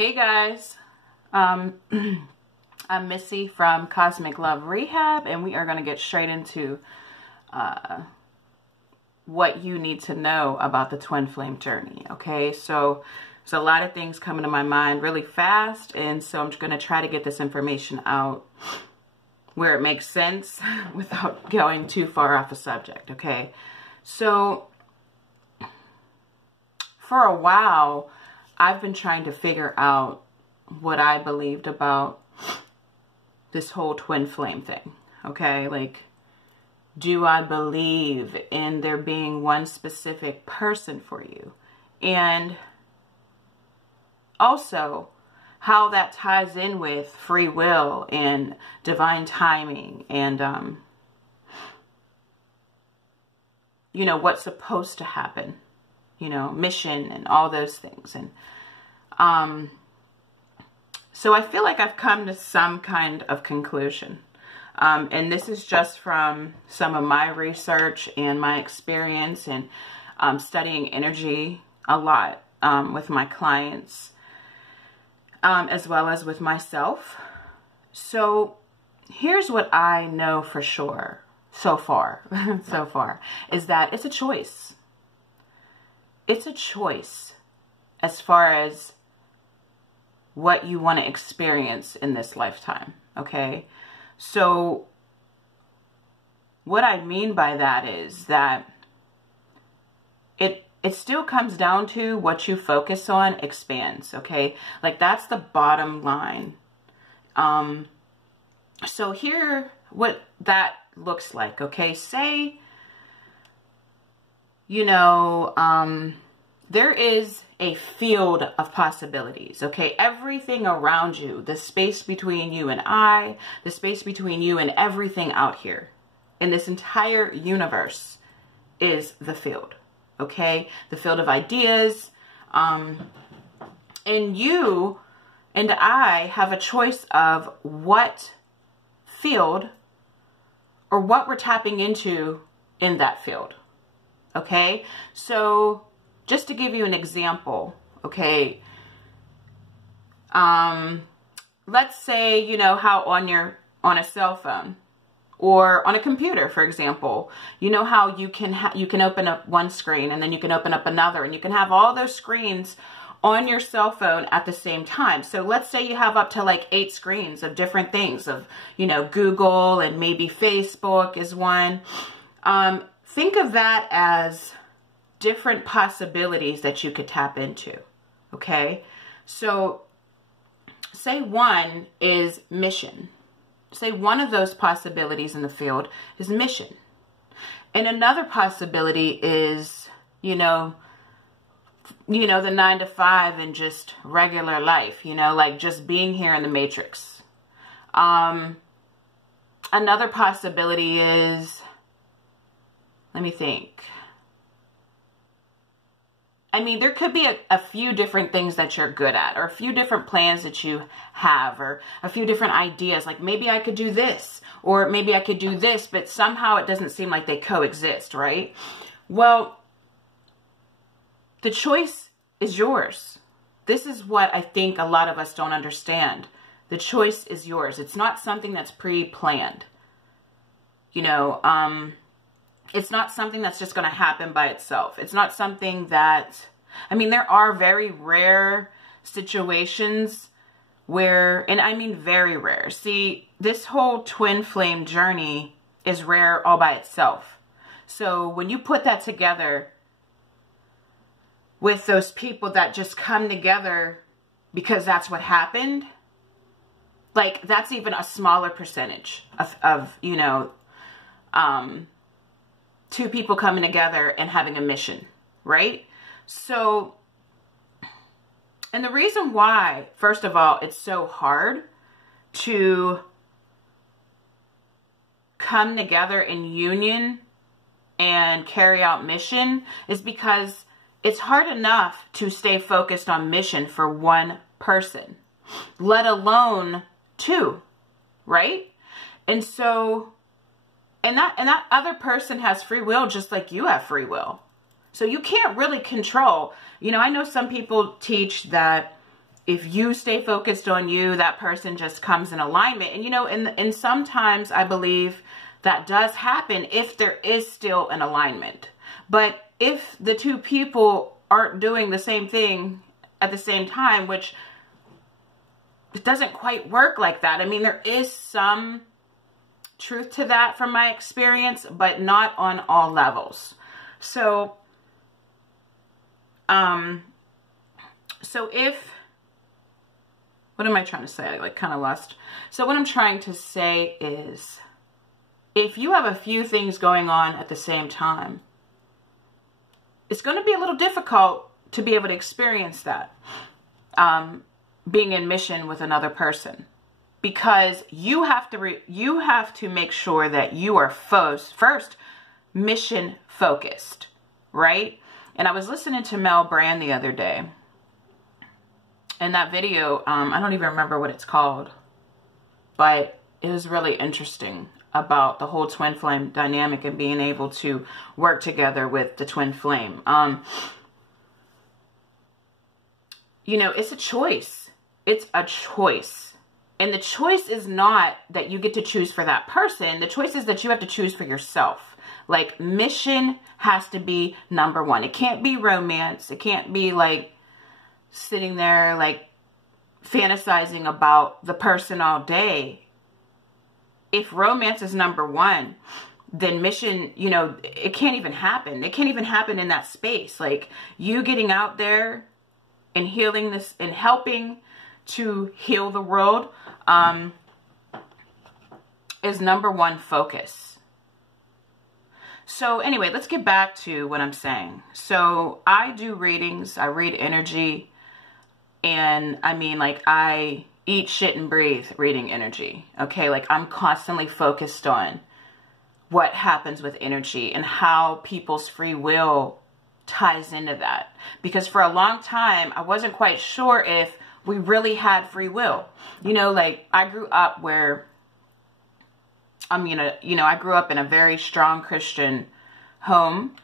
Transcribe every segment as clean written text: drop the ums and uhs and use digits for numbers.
Hey guys, I'm Missy from Cosmicloverehab, and we are going to get straight into what you need to know about the twin flame journey. Okay, so there's a lot of things coming to my mind really fast, and so I'm just going to try to get this information out where it makes sense without going too far off a subject. Okay, so for a while I've been trying to figure out what I believed about this whole twin flame thing. Okay, like, do I believe in there being one specific person for you? And also how that ties in with free will and divine timing and, you know, what's supposed to happen, you know, mission and all those things. And so I feel like I've come to some kind of conclusion. And this is just from some of my research and my experience and studying energy a lot with my clients, as well as with myself. So here's what I know for sure so far, is that it's a choice. It's a choice as far as what you want to experience in this lifetime. Okay, so what I mean by that is that it still comes down to what you focus on expands. Okay, like that's the bottom line. So here what that looks like. Okay, say, you know, there is a field of possibilities, okay? Everything around you, the space between you and I, the space between you and everything out here in this entire universe is the field, okay? The field of ideas. And you and I have a choice of what field or what we're tapping into in that field, okay? So just to give you an example, okay, let's say, you know, how on a cell phone or on a computer, for example, you know how you can open up one screen and then you can open up another, and you can have all those screens on your cell phone at the same time. So let's say you have up to like 8 screens of different things, of, you know, Google and maybe Facebook is one. Think of that as different possibilities that you could tap into, okay? So say one is mission. Say one of those possibilities in the field is mission. And another possibility is, you know, the 9 to 5 and just regular life, you know, like just being here in the matrix. Another possibility is, let me think. I mean, there could be a few different things that you're good at, or a few different plans that you have, or a few different ideas. Like maybe I could do this, or maybe I could do this, but somehow it doesn't seem like they coexist, right? Well, the choice is yours. This is what I think a lot of us don't understand. The choice is yours. It's not something that's pre-planned. You know, it's not something that's just going to happen by itself. It's not something that, I mean, there are very rare situations where, and I mean very rare. See, this whole twin flame journey is rare all by itself. So when you put that together with those people that just come together because that's what happened, like that's even a smaller percentage of you know, 2 people coming together and having a mission, right? So, and the reason why, first of all, it's so hard to come together in union and carry out mission is because it's hard enough to stay focused on mission for one person, let alone 2, right? And so, and that other person has free will just like you have free will. So you can't really control. You know, I know some people teach that if you stay focused on you, that person just comes in alignment. And, you know, and sometimes I believe that does happen if there is still an alignment. But if the two people aren't doing the same thing at the same time, which it doesn't quite work like that. I mean, there is some truth to that from my experience, but not on all levels. So, what am I trying to say? I like kind of lost. So what I'm trying to say is, if you have a few things going on at the same time, it's going to be a little difficult to be able to experience that, being in mission with another person, because you have to make sure that you are first mission focused, right? And I was listening to Mel Brand the other day, and that video, I don't even remember what it's called, but it was really interesting about the whole twin flame dynamic and being able to work together with the twin flame. You know, it's a choice. It's a choice. And the choice is not that you get to choose for that person. The choice is that you have to choose for yourself. Like, mission has to be number one. It can't be romance. It can't be like sitting there like fantasizing about the person all day. If romance is number one, then mission, you know, it can't even happen. It can't even happen in that space. Like, you getting out there and healing this and helping to heal the world is number one focus. So anyway, let's get back to what I'm saying. So I do readings. I read energy. And I mean, like, I eat, shit, and breathe reading energy. Okay, like, I'm constantly focused on what happens with energy and how people's free will ties into that. Because for a long time, I wasn't quite sure if we really had free will. You know, like, I grew up where, I grew up in a very strong Christian home.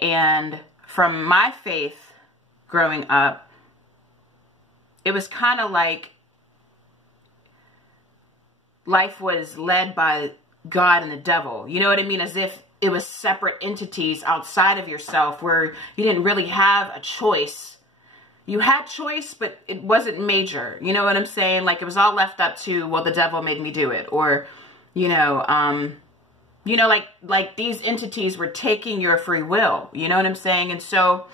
And from my faith growing up, it was kind of like life was led by God and the devil. You know what I mean? As if it was separate entities outside of yourself where you didn't really have a choice. You had choice, but it wasn't major. You know what I'm saying? Like, it was all left up to, well, the devil made me do it. Or, like these entities were taking your free will. You know what I'm saying? And so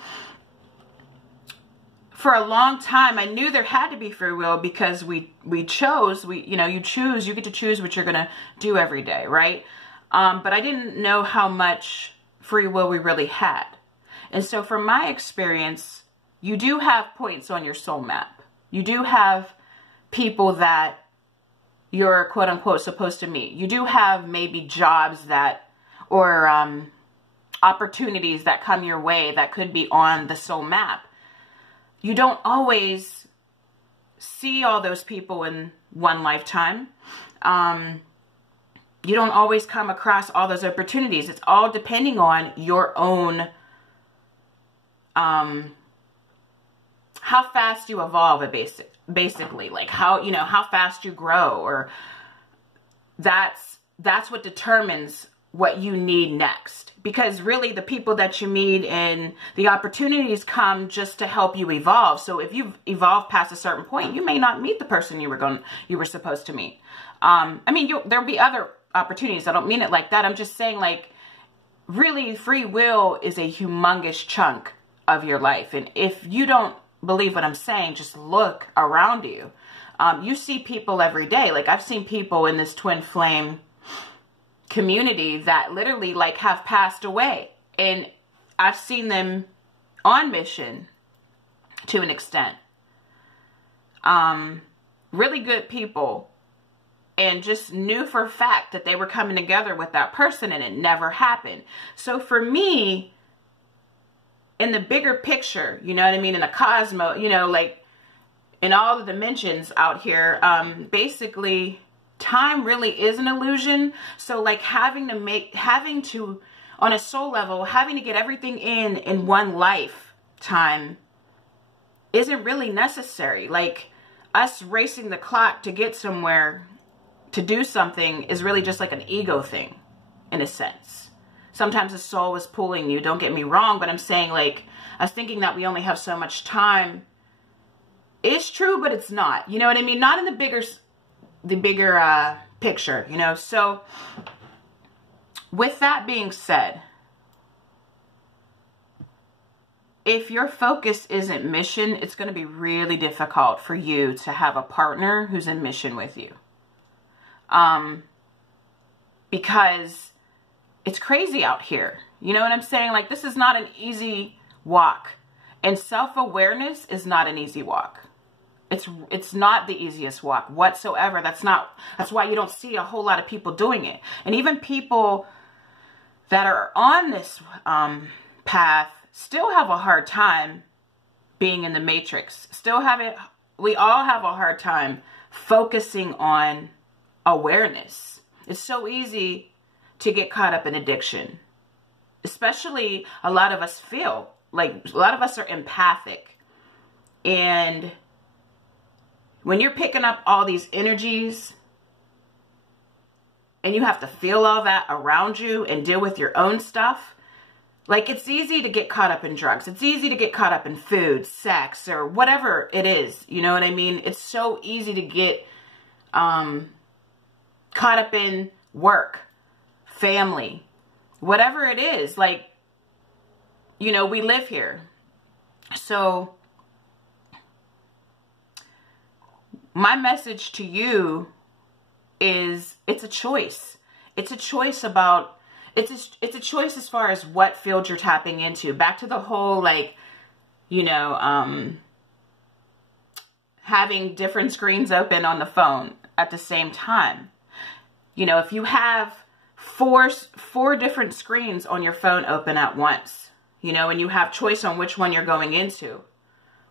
for a long time, I knew there had to be free will because we chose, you get to choose what you're going to do every day, right? But I didn't know how much free will we really had. And so from my experience, you do have points on your soul map. You do have people that you're quote unquote supposed to meet. You do have maybe jobs or opportunities that come your way that could be on the soul map. You don't always see all those people in one lifetime. You don't always come across all those opportunities. It's all depending on your own, how fast you evolve, basically, like how fast you grow, or that's what determines what you need next. Because really the people that you meet and the opportunities come just to help you evolve. So if you've evolved past a certain point, you may not meet the person you were supposed to meet. There'll be other opportunities. I don't mean it like that. I'm just saying, like, really free will is a humongous chunk of your life. And if you don't believe what I'm saying, just look around you. You see people every day. Like, I've seen people in this twin flame community that literally like have passed away, and I've seen them on mission to an extent. Really good people, and just knew for a fact that they were coming together with that person, and it never happened. So for me, in the bigger picture, you know what I mean, in the cosmos, like in all the dimensions out here, basically time really is an illusion. So like having to, on a soul level, having to get everything in one lifetime isn't really necessary. Like, us racing the clock to get somewhere, to do something, is really just like an ego thing, in a sense. Sometimes the soul is pulling you, don't get me wrong, but I'm saying, like, us thinking that we only have so much time is true, but it's not. You know what I mean? Not in the bigger picture, you know? So, with that being said, if your focus isn't mission, it's going to be really difficult for you to have a partner who's in mission with you. Because it's crazy out here. You know what I'm saying? Like, this is not an easy walk. And self-awareness is not an easy walk. It's not the easiest walk whatsoever. That's why you don't see a whole lot of people doing it. And even people that are on this path still have a hard time being in the matrix. We all have a hard time focusing on awareness. It's so easy to get caught up in addiction. Especially, a lot of us feel like, a lot of us are empathic. And when you're picking up all these energies and you have to feel all that around you and deal with your own stuff, like, it's easy to get caught up in drugs. It's easy to get caught up in food, sex, or whatever it is. You know what I mean? It's so easy to get caught up in work, family, whatever it is. Like, you know, we live here. So, my message to you is, it's a choice. It's a choice about, it's a choice as far as what field you're tapping into. Back to the whole, like, you know, having different screens open on the phone at the same time. You know, if you have four different screens on your phone open at once, you know, and you have choice on which one you're going into.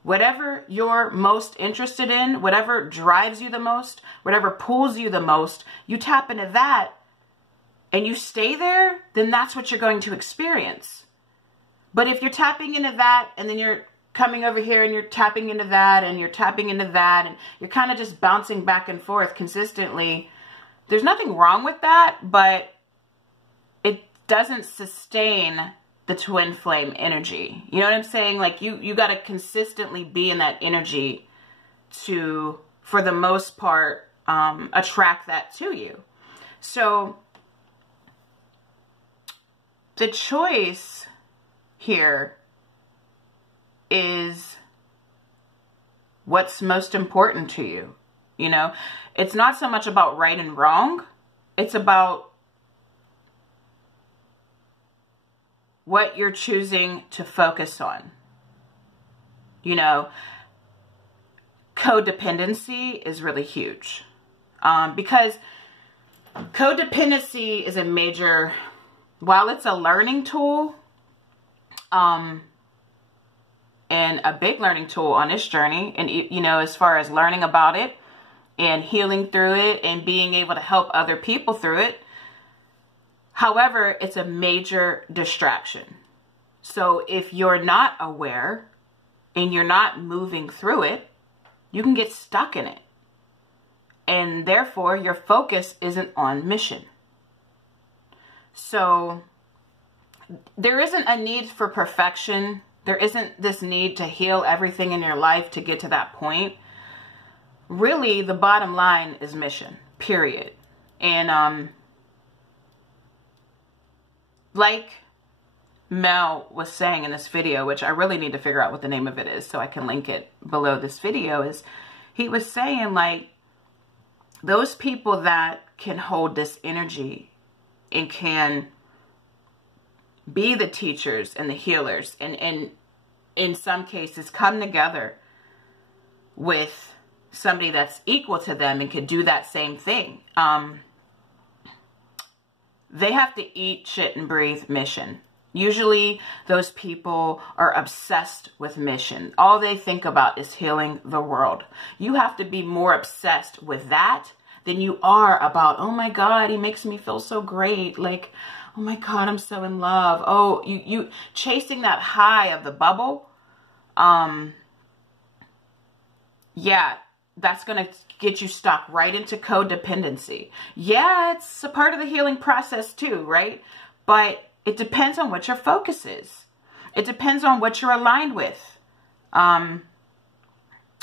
Whatever you're most interested in, whatever drives you the most, whatever pulls you the most, you tap into that and you stay there, then that's what you're going to experience. But if you're tapping into that and then you're coming over here and you're tapping into that and you're tapping into that and you're kind of just bouncing back and forth consistently, there's nothing wrong with that, but it doesn't sustain the twin flame energy. You know what I'm saying? Like, you got to consistently be in that energy to, for the most part, attract that to you. So the choice here is what's most important to you. You know, it's not so much about right and wrong. It's about what you're choosing to focus on. You know, codependency is really huge. Because codependency is a major, while it's a learning tool, and a big learning tool on this journey, and, you know, as far as learning about it and healing through it and being able to help other people through it. However, it's a major distraction. So if you're not aware and you're not moving through it, you can get stuck in it. And therefore, your focus isn't on mission. So there isn't a need for perfection. There isn't this need to heal everything in your life to get to that point. Really, the bottom line is mission, period. And like Mel was saying in this video, which I really need to figure out what the name of it is so I can link it below this video, is he was saying, like, those people that can hold this energy and can be the teachers and the healers, and in some cases come together with somebody that's equal to them and could do that same thing. They have to eat, shit, and breathe mission. Usually those people are obsessed with mission. All they think about is healing the world. You have to be more obsessed with that than you are about, oh my God, he makes me feel so great. Like, oh my God, I'm so in love. Oh, you chasing that high of the bubble. yeah, that's going to get you stuck right into codependency. Yeah, it's a part of the healing process too, right? But it depends on what your focus is. It depends on what you're aligned with.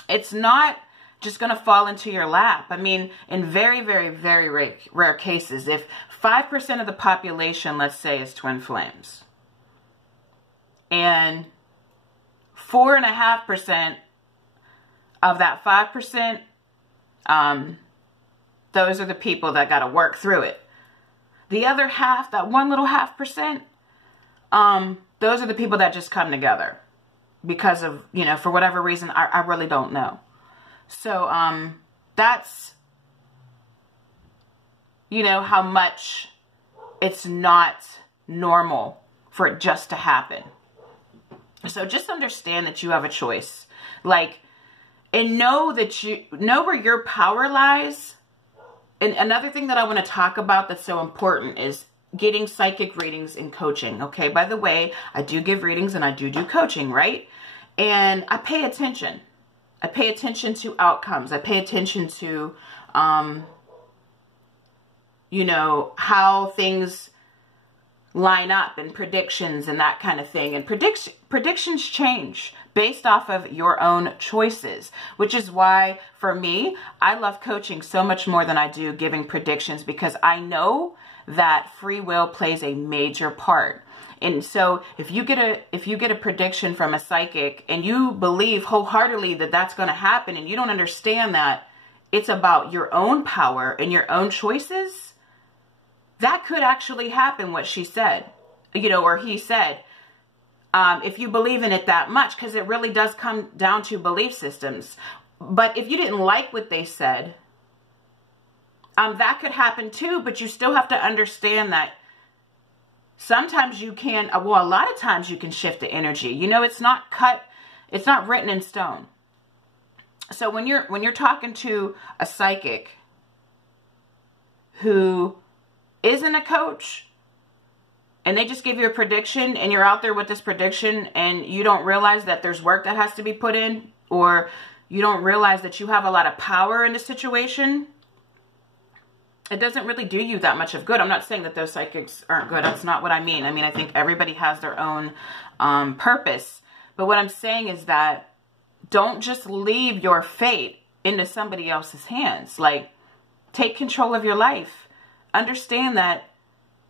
It's not just going to fall into your lap. I mean, in very, very, very rare cases, if 5% of the population, let's say, is twin flames, and 4.5% of that 5%, those are the people that got to work through it. The other half, that one little 0.5%, those are the people that just come together because of, you know, for whatever reason, I really don't know. So, that's, you know, how much it's not normal for it just to happen. So just understand that you have a choice. Like, and know that you know where your power lies. And another thing that I want to talk about that's so important is getting psychic readings and coaching. Okay. By the way, I do give readings and I do coaching, right? And I pay attention. I pay attention to outcomes. I pay attention to, you know, how things line up and predictions and that kind of thing. And predictions change based off of your own choices, which is why for me, I love coaching so much more than I do giving predictions, because I know that free will plays a major part. And so if you get a prediction from a psychic and you believe wholeheartedly that that's going to happen, and you don't understand that it's about your own power and your own choices, that could actually happen, what she said, you know, or he said, if you believe in it that much, because it really does come down to belief systems. But if you didn't like what they said, that could happen too, but you still have to understand that sometimes you can, well, a lot of times you can shift the energy. You know, it's not written in stone. So when you're talking to a psychic who isn't a coach, and they just give you a prediction, and you're out there with this prediction, and you don't realize that there's work that has to be put in, or you don't realize that you have a lot of power in the situation, it doesn't really do you that much of good. I'm not saying that those psychics aren't good. That's not what I mean. I mean, I think everybody has their own purpose. But what I'm saying is that don't just leave your fate into somebody else's hands. Like, take control of your life. Understand that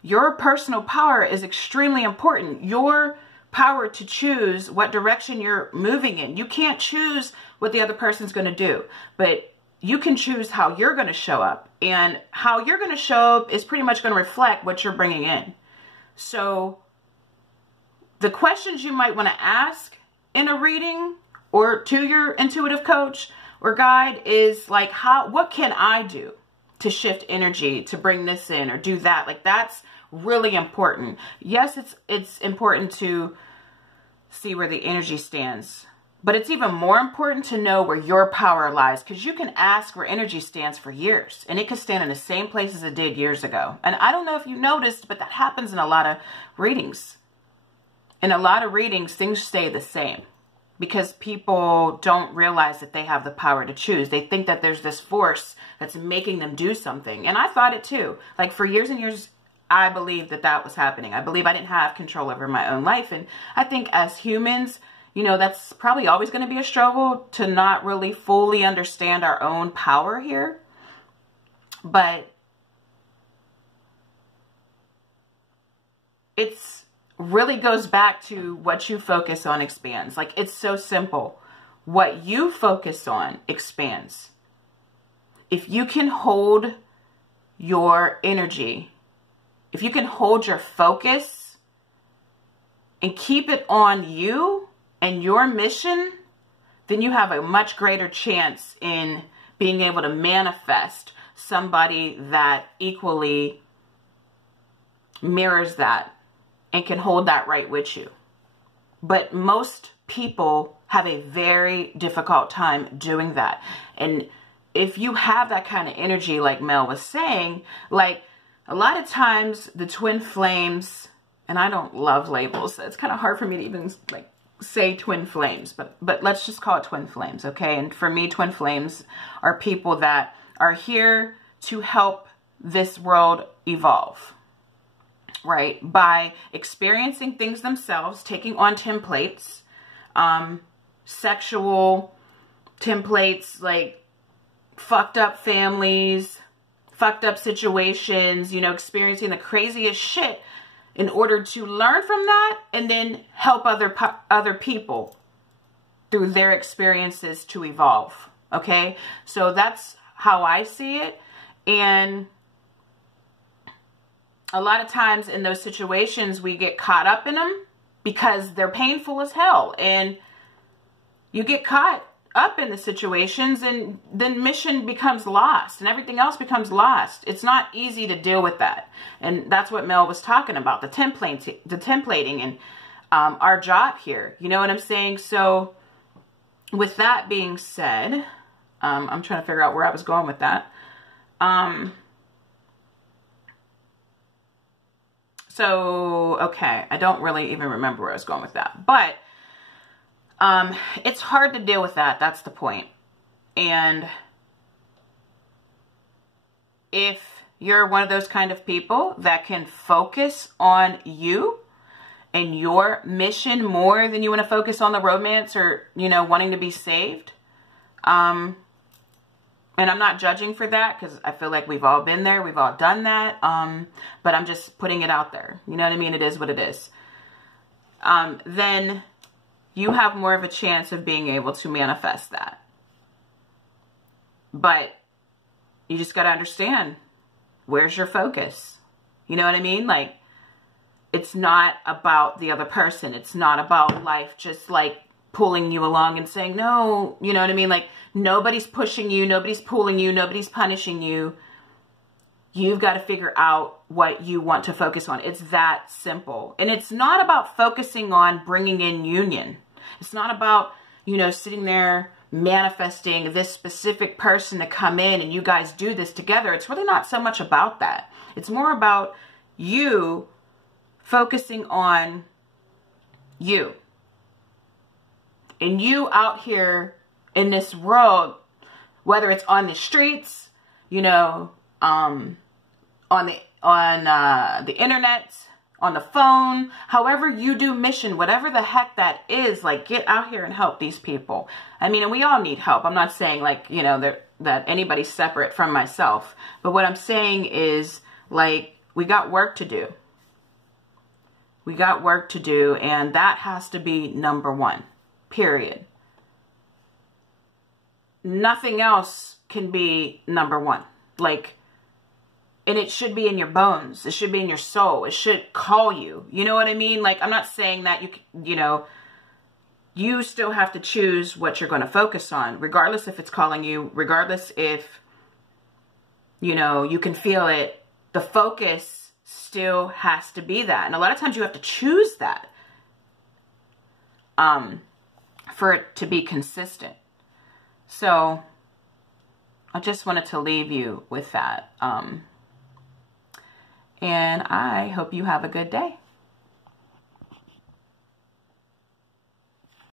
your personal power is extremely important. Your power to choose what direction you're moving in. You can't choose what the other person's going to do, but you can choose how you're going to show up, and how you're going to show up is pretty much going to reflect what you're bringing in. So the questions you might want to ask in a reading or to your intuitive coach or guide is like, what can I do to shift energy, to bring this in or do that? Like, that's really important. Yes, it's important to see where the energy stands, but it's even more important to know where your power lies, because you can ask where energy stands for years, and it could stand in the same place as it did years ago. And I don't know if you noticed, but that happens in a lot of readings. In a lot of readings, things stay the same because people don't realize that they have the power to choose. They think that there's this force that's making them do something. And I thought it too. Like, for years and years, I believed that that was happening. I believe I didn't have control over my own life. And I think as humans, you know, that's probably always going to be a struggle to not really fully understand our own power here. But it's really goes back to what you focus on expands. Like, it's so simple. What you focus on expands. If you can hold your energy, if you can hold your focus and keep it on you and your mission, then you have a much greater chance in being able to manifest somebody that equally mirrors that and can hold that right with you. But most people have a very difficult time doing that. And if you have that kind of energy, like Mel was saying, like, a lot of times the twin flames, and I don't love labels, so it's kind of hard for me to even like say twin flames, but let's just call it twin flames, okay? And for me, twin flames are people that are here to help this world evolve, right? By experiencing things themselves, taking on templates, sexual templates, like fucked up families, fucked up situations, you know, experiencing the craziest shit in order to learn from that and then help other people through their experiences to evolve, okay? So that's how I see it. And a lot of times in those situations, we get caught up in them because they're painful as hell. And you get caught up in the situations and then mission becomes lost and everything else becomes lost. It's not easy to deal with that. And that's what Mel was talking about, the templating and our job here. You know what I'm saying? So with that being said, I'm trying to figure out where I was going with that. So, okay, I don't really even remember where I was going with that, but it's hard to deal with that. That's the point. And if you're one of those kind of people that can focus on you and your mission more than you want to focus on the romance or, you know, wanting to be saved, and I'm not judging for that because I feel like we've all been there. We've all done that. But I'm just putting it out there. You know what I mean? It is what it is. Then you have more of a chance of being able to manifest that. But you just got to understand, where's your focus? You know what I mean? Like, it's not about the other person. It's not about life just like pulling you along and saying, no, you know what I mean? Like, nobody's pushing you, nobody's pulling you, nobody's punishing you. You've got to figure out what you want to focus on. It's that simple. And it's not about focusing on bringing in union. It's not about, you know, sitting there manifesting this specific person to come in and you guys do this together. It's really not so much about that. It's more about you focusing on you. And you out here in this world, whether it's on the streets, you know, on the internet, on the phone, however you do mission, whatever the heck that is, like, get out here and help these people. I mean, and we all need help. I'm not saying, like, you know, that anybody's separate from myself. But what I'm saying is, like, we got work to do. We got work to do, and that has to be number one, period. Nothing else can be number one. Like, and it should be in your bones. It should be in your soul. It should call you. You know what I mean? Like, I'm not saying that you know, you still have to choose what you're going to focus on, regardless if it's calling you, regardless if, you know, you can feel it. The focus still has to be that. And a lot of times you have to choose that for it to be consistent. So I just wanted to leave you with that. And I hope you have a good day.